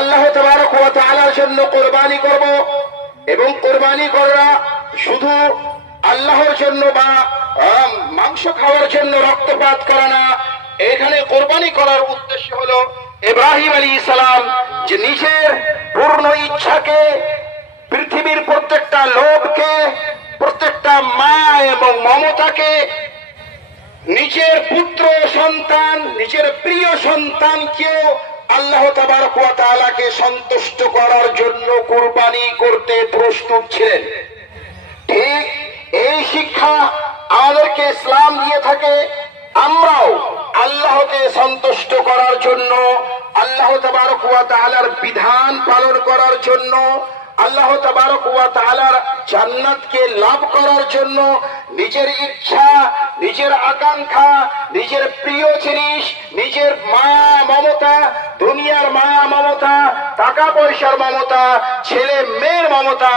আল্লাহ তাবারক ওয়া তাআলার জন্য কোরবানি করব, এবং কোরবানি করা শুধু আল্লাহর জন্য বা মাংস খাওয়ার জন্য রক্তপাত করা না। এখানে কোরবানি করার উদ্দেশ্য হলো ইব্রাহিম আলাইহিস সালাম যে নিজের পূর্ণ ইচ্ছাকে, পৃথিবীর প্রত্যেকটা লোভকে, প্রত্যেকটা মায়া এবং মমতাকে, নিজের পুত্র সন্তান, নিজের প্রিয় সন্তানকেও আল্লাহ তাবারক ওয়া তাআলাকে সন্তুষ্ট করার জন্য কুরবানি করতে প্রস্তুত ছিলেন। ঠিক এই শিক্ষা আমাদেরকে ইসলাম দিয়ে থাকে। আমরাও আল্লাহকে সন্তুষ্ট করার জন্য, আল্লাহ তাবারক ওয়া তাআলার বিধান পালন করার জন্য, আল্লাহ তাবারক ওয়া তাআলার জান্নাতকে লাভ করার জন্য নিজের ইচ্ছা, নিজের আকাঙ্ক্ষা, নিজের প্রিয় জিনিস, নিজের মায়া মমতা, দুনিয়ার মায়া মমতা, টাকা পয়সার মমতা, ছেলে মেয়ের মমতা